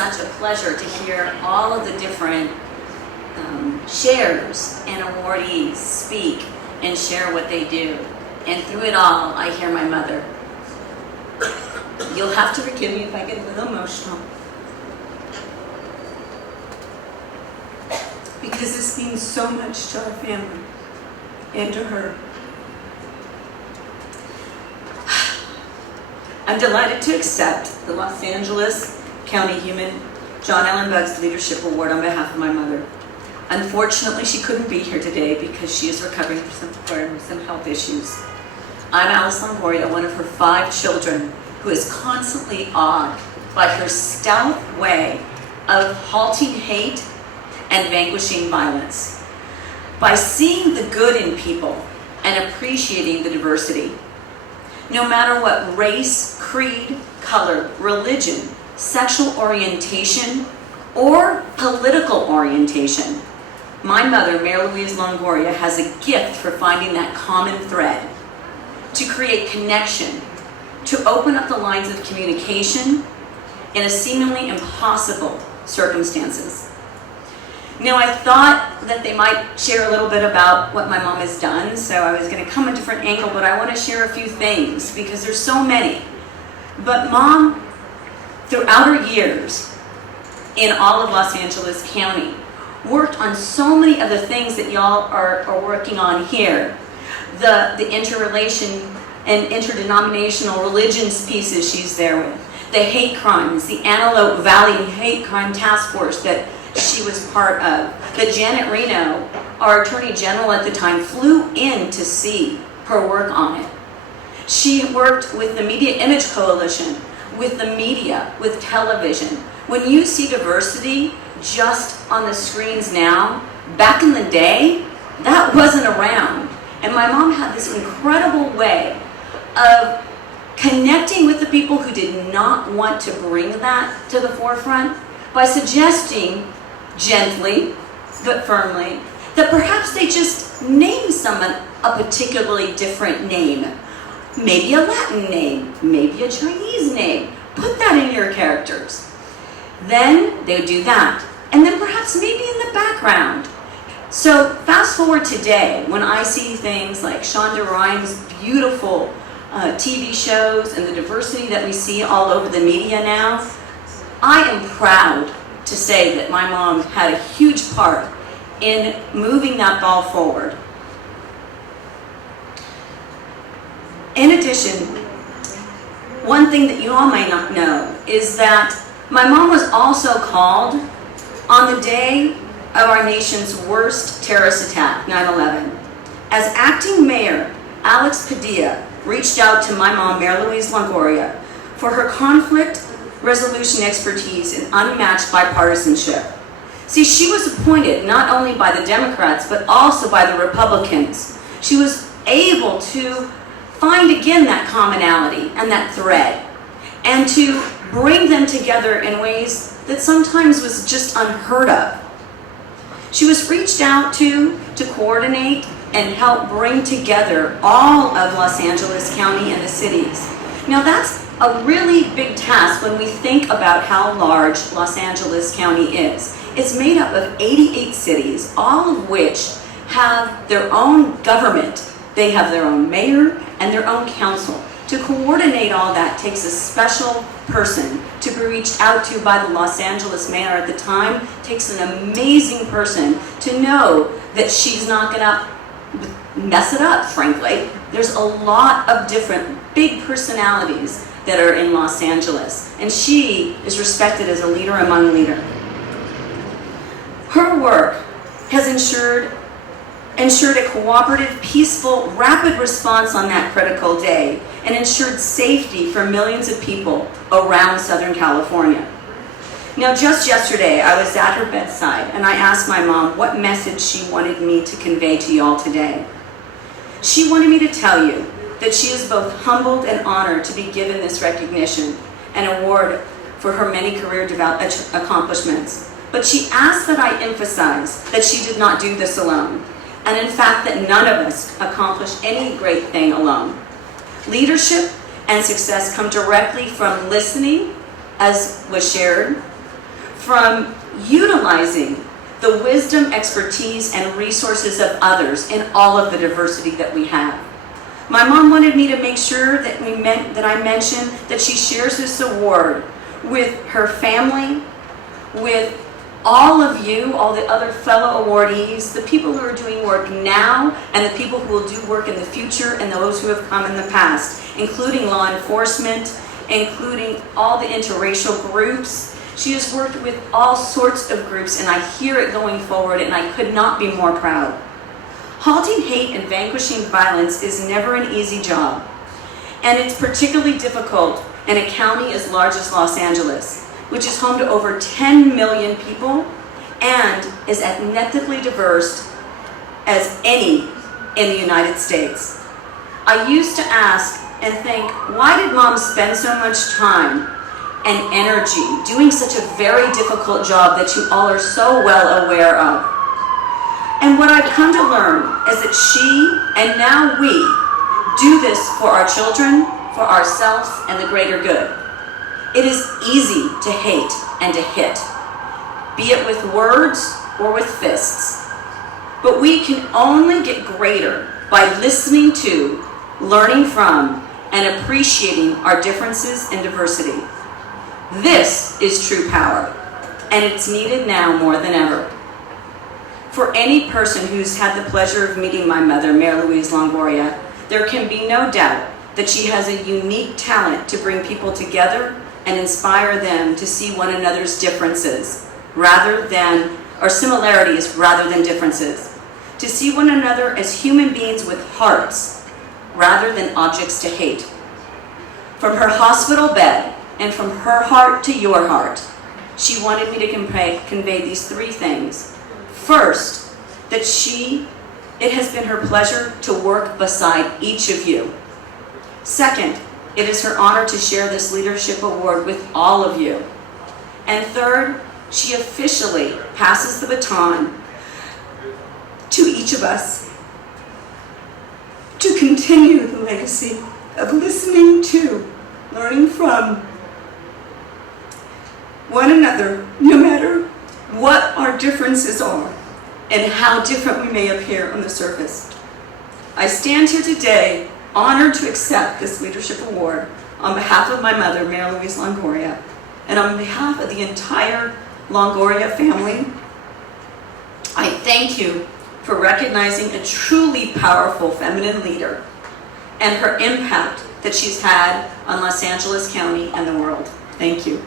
such a pleasure to hear all of the different shares and awardees speak and share what they do. And through it all, I hear my mother. You'll have to forgive me if I get a little emotional, because this means so much to our family and to her. I'm delighted to accept the Los Angeles County Human John Allen Buggs Leadership Award on behalf of my mother. Unfortunately, she couldn't be here today because she is recovering from some health issues. I'm Alice Longoria, one of her 5 children, who is constantly awed by her stout way of halting hate and vanquishing violence, by seeing the good in people and appreciating the diversity. No matter what race, creed, color, religion, sexual orientation, or political orientation, my mother, Mayor Louise Longoria, has a gift for finding that common thread, to create connection, to open up the lines of communication in a seemingly impossible circumstances. Now, I thought that they might share a little bit about what my mom has done, so I was going to come a different angle, but I want to share a few things because there's so many. But Mom, throughout her years in all of Los Angeles County, worked on so many of the things that y'all are working on here. The interrelation and interdenominational religions pieces she's there with, the hate crimes, the Antelope Valley Hate Crime Task Force that she was part of, that Janet Reno, our Attorney General at the time, flew in to see her work on it. She worked with the Media Image Coalition, with the media, with television. When you see diversity just on the screens now, back in the day, that wasn't around. And my mom had this incredible way of connecting with the people who did not want to bring that to the forefront by suggesting gently but firmly that perhaps they just name someone a particularly different name. Maybe a Latin name, maybe a Chinese name. Put that in your characters. Then they would do that. And then perhaps maybe in the background. So fast forward today, when I see things like Shonda Rhimes' beautiful TV shows and the diversity that we see all over the media now, I am proud to say that my mom had a huge part in moving that ball forward. In addition, one thing that you all might not know is that my mom was also called on the day of our nation's worst terrorist attack, 9/11. As acting mayor, Alex Padilla reached out to my mom, Mayor Louise Longoria, for her conflict resolution expertise and unmatched bipartisanship. See, she was appointed not only by the Democrats, but also by the Republicans. She was able to find again that commonality and that thread, and to bring them together in ways that sometimes was just unheard of. She was reached out to coordinate and help bring together all of Los Angeles County and the cities. Now that's a really big task when we think about how large Los Angeles County is. It's made up of 88 cities, all of which have their own government. They have their own mayor and their own council. To coordinate all that takes a special person to be reached out to by the Los Angeles mayor at the time. Takes an amazing person to know that she's not gonna mess it up, frankly. There's a lot of different big personalities that are in Los Angeles, and she is respected as a leader among leaders. Her work has ensured a cooperative, peaceful, rapid response on that critical day, and ensured safety for millions of people around Southern California. Now, just yesterday, I was at her bedside, and I asked my mom what message she wanted me to convey to y'all today. She wanted me to tell you that she is both humbled and honored to be given this recognition, an award for her many career accomplishments. But she asked that I emphasize that she did not do this alone, and in fact that none of us accomplish any great thing alone. Leadership and success come directly from listening, as was shared, from utilizing the wisdom, expertise, and resources of others in all of the diversity that we have. My mom wanted me to make sure that I mention that she shares this award with her family, with all of you, all the other fellow awardees, the people who are doing work now, and the people who will do work in the future, and those who have come in the past, including law enforcement, including all the interracial groups. She has worked with all sorts of groups, and I hear it going forward, and I could not be more proud. Halting hate and vanquishing violence is never an easy job, and it's particularly difficult in a county as large as Los Angeles, which is home to over 10 million people and is ethnically diverse as any in the United States. I used to ask and think, why did Mom spend so much time and energy doing such a very difficult job that you all are so well aware of? And what I've come to learn is that she, and now we, do this for our children, for ourselves, and the greater good. It is easy to hate and to hit, be it with words or with fists. But we can only get greater by listening to, learning from, and appreciating our differences and diversity. This is true power, and it's needed now more than ever. For any person who's had the pleasure of meeting my mother, Mayor Louise Longoria, there can be no doubt that she has a unique talent to bring people together and inspire them to see one another's differences or similarities rather than differences. To see one another as human beings with hearts rather than objects to hate. From her hospital bed and from her heart to your heart, she wanted me to convey these three things. First, that it has been her pleasure to work beside each of you. Second, it is her honor to share this leadership award with all of you. And third, she officially passes the baton to each of us to continue the legacy of listening to, learning from one another, no matter what our differences are and how different we may appear on the surface. I stand here today honored to accept this leadership award on behalf of my mother, Mayor Louise Longoria, and on behalf of the entire Longoria family. I thank you for recognizing a truly powerful feminine leader and her impact that she's had on Los Angeles County and the world. Thank you.